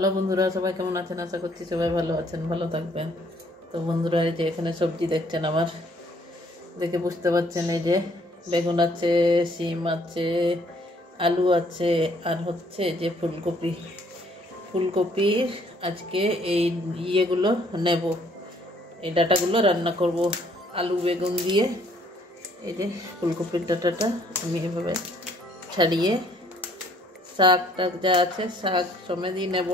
Hello বন্ধুরা, সবাই কেমন আছেন? আশা করছি সবাই ভালো আছেন, ভালো থাকবেন। তো বন্ধুরা, এই যে এখানে সবজি দেখছেন, আমার দেখে বুঝতে পারছেন, এই যে বেগুন আছে, শিম আছে, আলু আছে, আর হচ্ছে যে ফুলকপির আজকে এই ইয়েগুলো নেব, এই ডাটাগুলো রান্না করব আলু বেগুন দিয়ে। এই যে ফুলকপির ডাটাটা আমি এভাবে ছাড়িয়ে শাক টাক যা আছে শাক সমেতই নেব,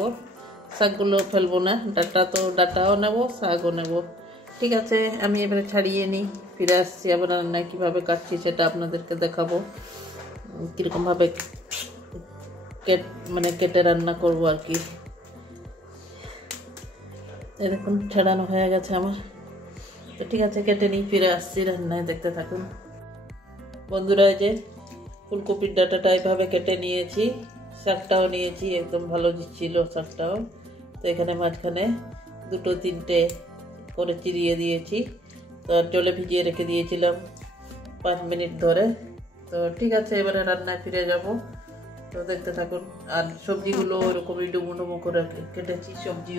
শাকগুলো ফেলবো না, ডাটাও নেব, শাকও নেব। ঠিক আছে, আমি এবারে ছাড়িয়ে নিই, ফিরে আসছি আবার রান্নায় কীভাবে কাটছি সেটা আপনাদেরকে দেখাবো, কীরকমভাবে কেটে রান্না করব আর কি। এই দেখুন ছাড়ানো হয়ে গেছে আমার। তো ঠিক আছে, কেটে নিই, ফিরে আসছি রান্নায়, দেখতে থাকুন বন্ধুরা। এই যে ফুলকপির ডাটাটা এভাবে কেটে নিয়েছি, শাকটাও নিয়েছি, একদম ভালো ছিল শাকটাও। তো এখানে মাঝখানে দুটো তিনটে করে চিরিয়ে দিয়েছি। তো জলে ভিজিয়ে রেখে দিয়েছিলাম 5 মিনিট ধরে। তো ঠিক আছে, এবারে রান্নায় ফিরে যাব, তো দেখতে থাকুন। আর সবজিগুলো ওইরকমই ডুমো ডুমো করে কেটেছি, সবজি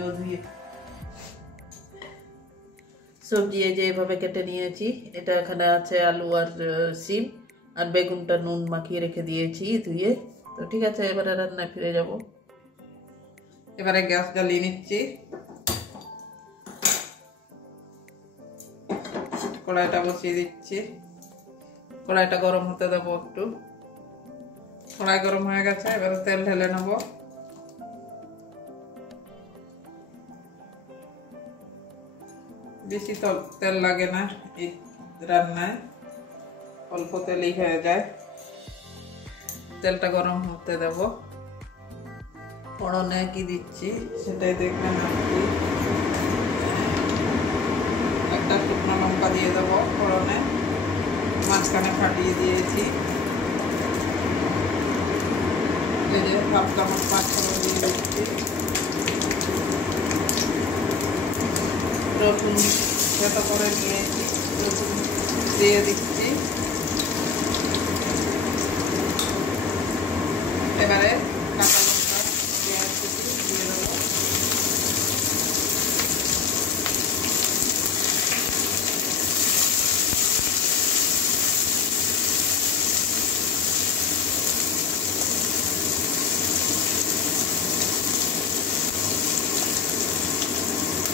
এই যে এভাবে কেটে নিয়েছি। এটা এখানে আছে আলু আর শিম, আর বেগুনটা নুন মাখিয়ে রেখে দিয়েছি ধুয়ে। তো ঠিক আছে, এবারে রান্নায় ফিরে যাব। এবারে গ্যাস জ্বালিয়ে নিচ্ছি, কড়াইটা বসিয়ে দিচ্ছি, কড়াইটা গরম হতে দেবো একটু। কড়াই গরম হয়ে গেছে, এবারে তেল ঢেলে নেব। বেশি তেল লাগে না এই রান্নায়, অল্প তেলেই হয়ে যায়। তেলটা গরম হতে দেব। ফোড়নে কি দিচ্ছি সেটাই দেখবেন আপনি। একটা শুকনো লঙ্কা দিয়ে দেবো ফোড়নে, মাঝখানে ফাটিয়ে দিয়েছি। এই যে হাফ চামচ পাঁচফোড়ন দিয়ে দিচ্ছি। রসুন সেটা করে নিয়েছি, রসুন দিয়ে দিচ্ছি। এবারে কাঁচা লঙ্কা পেঁয়াজ কুচি দিয়ে দেবো।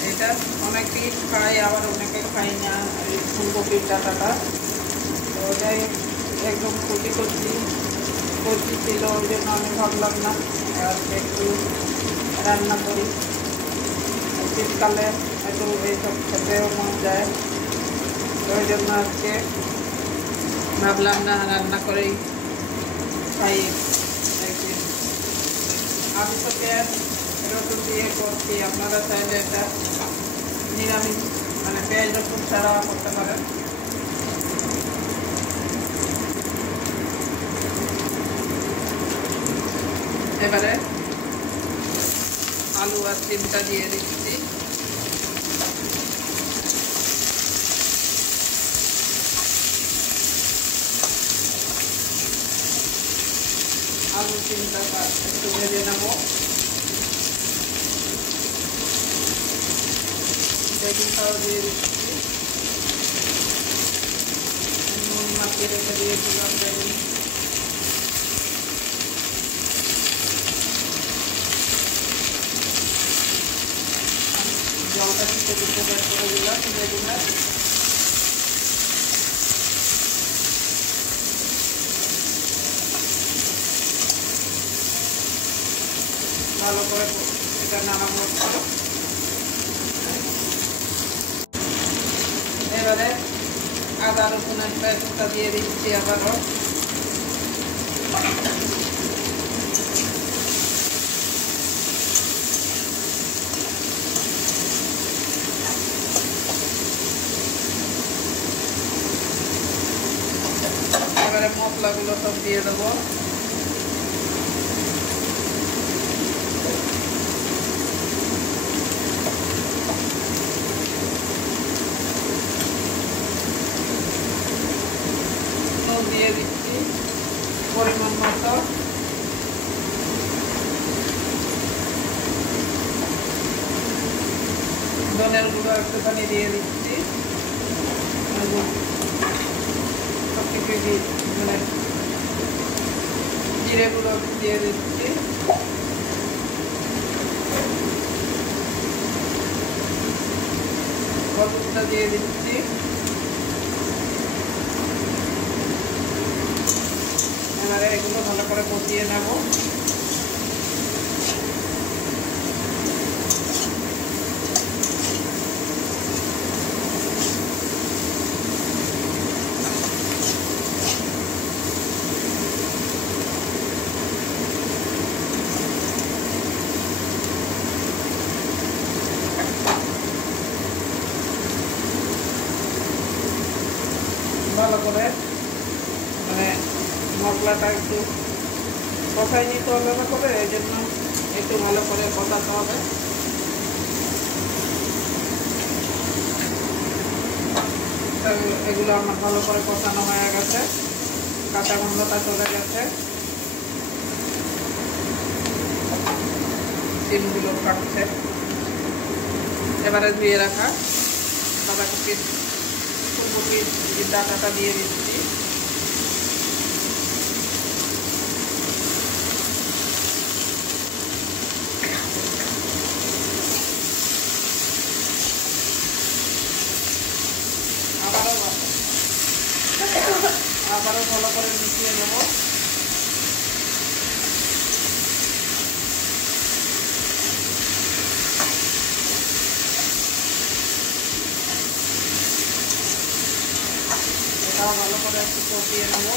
এটা অনেকেই খায়, আবার অনেকে খায় না এই ফুলকপির ডাটাটা। তো ওটাই একদম কচি ছিল, ওই জন্য আমি ভাবলাম না আর একটু রান্না করি। শীতকালে একটু এইসব খেতেও মন যায়, তো ওই জন্য আজকে ভাবলাম না রান্না করেই খাই একদিন। আমি তো পেঁয়াজ রসুন দিয়ে করছি, আপনারা চাইলে এটা নিরামিষ পেঁয়াজ রসুন ছাড়া করতে পারেন। এবারে আলু আর ডিমটা দিয়ে দিচ্ছি। আলু ডিমটা একটু ভেজে নেব। বেগুনটাও দিয়ে দিচ্ছি, নুন মাখিয়ে রেখে দিয়েছিলাম বেগুন। জলটা দিতে বের করে দিলাম বেগুনটা। ভালো করে এটা নামানো। এবারে আদা রসুনের পেস্টটা দিয়ে দিচ্ছি আবারও। এবারে মশলাগুলো সব দিয়ে দেবো। দিয়ে দিচ্ছি পরিমাণ মতো। ধনের গুঁড়ো একটুখানি দিয়ে দিচ্ছি, মানে জিরে গুঁড়ো দিয়ে দিচ্ছি, হলুদটা দিয়ে দিচ্ছি, এবারে এগুলো ভালো করে কষিয়ে নেব। ভালো করে মানে মশলাটা একটু কষাই নিতে হবে না করে, এই জন্য একটু ভালো করে কষাতে হবে। এগুলো আমার ভালো করে কষানো হয়ে গেছে, কাঁচা গন্ধটা চলে গেছে, ডিমগুলো কাটছে। এবারে ধুয়ে রাখা বাঁধাকপির ফুলকপির ডাঁটাটা দিয়ে দিচ্ছি, আবারও ভালো করে মিশিয়ে নেব। এটাও ভালো করে একটু কষিয়ে নেব।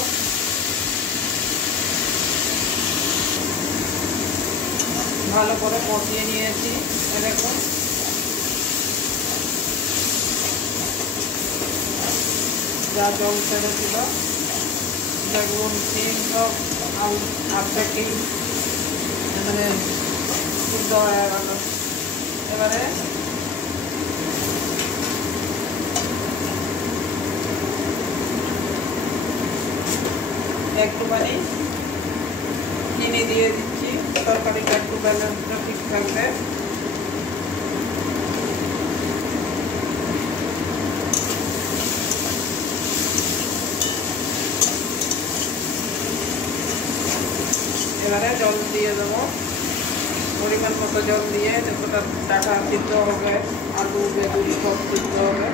ভালো করে কষিয়ে নিয়েছি, দেখুন যা জল ছেড়েছিল, বেগুন সিম সব আর্ধেকই মানে সিদ্ধ হয়ে গেল। এবারে একটুখানি চিনি দিয়ে দিচ্ছি, তরকারিটা একটু ব্যালেন্সটা ঠিক থাকবে। এবারে জল দিয়ে দেবো, পরিমাণ মতো জল দিয়ে যতটা ডাঁটা সিদ্ধ হবে, আলু বেগুন সব সিদ্ধ হবে।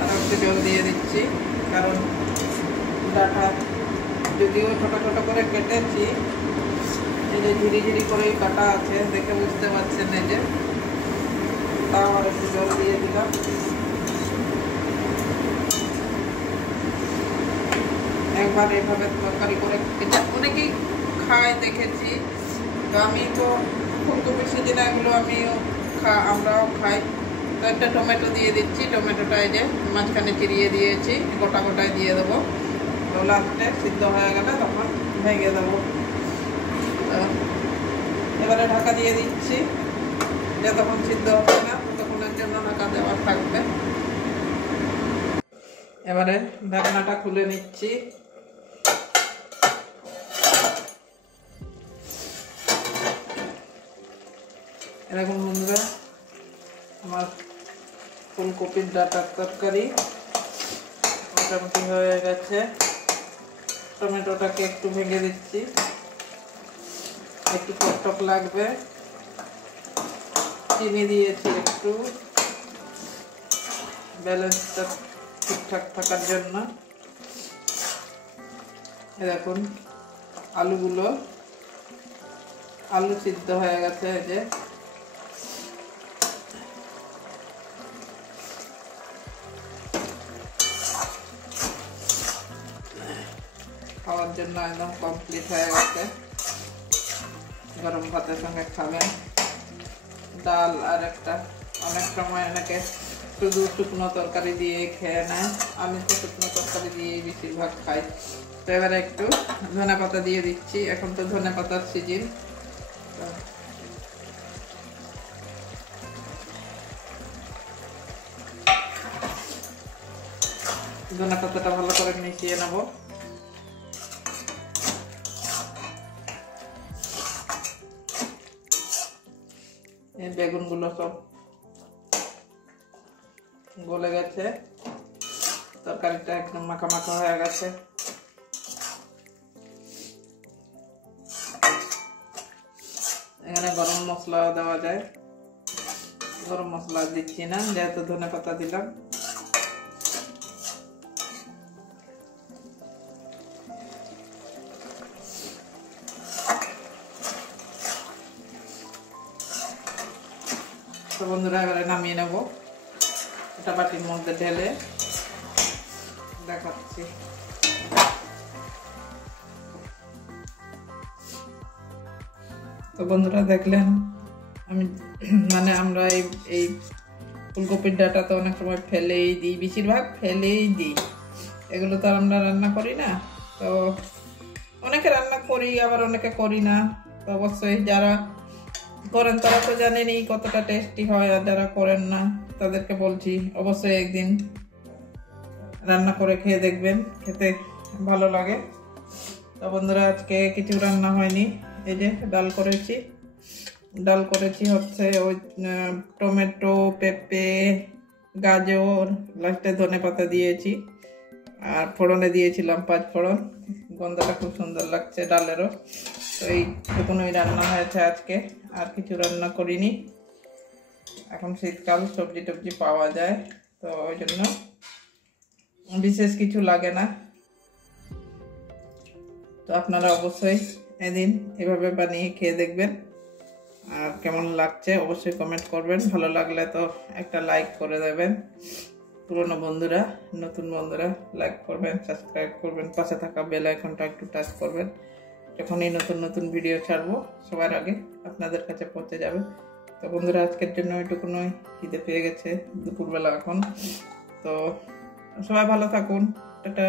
আর একটু জল দিয়ে দিচ্ছি, কারণ ডাঁটা যদিও ছোটো ছোটো করে কেটেছি, এই যে ঝিরি ঝিরি করেই কাটা আছে, দেখে বুঝতে পারছেন এই যে, তাও আর একটু জল দিয়ে দিলাম। একবার এইভাবে তরকারি করে অনেকেই খায় দেখেছি, তো আমি তো ফুলকপির সিজনে এগুলো আমরাও খাই। তো একটা টমেটো দিয়ে দিচ্ছি, টমেটোটা এই যে মাঝখানে চিরিয়ে দিয়েছি, গোটা গোটায় দিয়ে দেবো। তো লাস্টে সিদ্ধ হয়ে গেলে তখন ভেঙে দেবো। তো এবারে ঢাকা দিয়ে দিচ্ছি, যতক্ষণ সিদ্ধ হবে না ততক্ষণের জন্য ঢাকা দেওয়া থাকবে। এবারে ঢাকনাটা খুলে নিচ্ছি। এরকম বন্ধুরা আমার ফুলকপির ডাঁটার তরকারি মোটামুটি হয়ে গেছে। টমেটোটাকে একটু ভেঙে দিচ্ছি, একটু টক লাগবে, চিনি দিয়েছি একটু ব্যালেন্সটা ঠিকঠাক থাকার জন্য। দেখুন আলু সিদ্ধ হয়ে গেছে, এই যে খাওয়ার জন্য একদম কমপ্লিট হয়ে গেছে। গরম ভাতের সঙ্গে খাবেন। ডাল আর অনেক সময় অনেকে শুধু শুকনো তরকারি দিয়ে খেয়ে নেয়, আমি তো শুকনো তরকারি দিয়েই বেশিরভাগ খাই। তো এবারে একটু ধনেপাতা দিয়ে দিচ্ছি, এখন তো ধনেপাতার সিজন। ধনে পাতাটা ভালো করে মিশিয়ে নেব। এই বেগুনগুলো সব গলে গেছে, তরকারিটা একদম মাখা মাখা হয়ে গেছে। এখানে গরম মশলা দেওয়া যায়, গরম মশলা দিচ্ছি না যেহেতু ধনে পাতা দিলাম। তো বন্ধুরা এবারে নামিয়ে নেব, এটা বাটির মধ্যে ঢেলে দেখাচ্ছি। তো বন্ধুরা দেখলেন আমি আমরা এই ফুলকপির ডাঁটা তো অনেক সময় ফেলেই দিই, বেশিরভাগ ফেলেই দিই। এগুলো তো আমরা রান্না করি না, তো অনেকে রান্না করি আবার অনেকে করি না। তো অবশ্যই যারা করেন তারা তো জানেনই কতটা টেস্টি হয়, আর যারা করেন না তাদেরকে বলছি অবশ্যই একদিন রান্না করে খেয়ে দেখবেন, খেতে ভালো লাগে। তো বন্ধুরা আজকে কিছু রান্না হয়নি, এই যে ডাল করেছি হচ্ছে ওই টমেটো, পেঁপে, গাজর, লাস্টে ধনে পাতা দিয়েছি, আর ফোড়নে দিয়েছিলাম 5 ফোড়ন। গন্ধটা খুব সুন্দর লাগছে ডালেরও। তো এইটুকুনই রান্না হয়েছে আজকে, আর কিছু রান্না করিনি। এখন শীতকাল, সবজি টবজি পাওয়া যায়, তো ওই জন্য বিশেষ কিছু লাগে না। তো আপনারা অবশ্যই এদিন এভাবে বানিয়ে খেয়ে দেখবেন, আর কেমন লাগছে অবশ্যই কমেন্ট করবেন। ভালো লাগলে তো একটা লাইক করে দেবেন। পুরনো বন্ধুরা, নতুন বন্ধুরা লাইক করবেন, সাবস্ক্রাইব করবেন, পাশে থাকা বেল আইকনটা একটু টাচ করবেন। যখনই নতুন নতুন ভিডিও ছাড়বো সবার আগে আপনাদের কাছে পৌঁছে যাবে। তো বন্ধুরা আজকের জন্য ওইটুকুনই, খিদে পেয়ে গেছে দুপুরবেলা এখন। তো সবাই ভালো থাকুন, টাটা।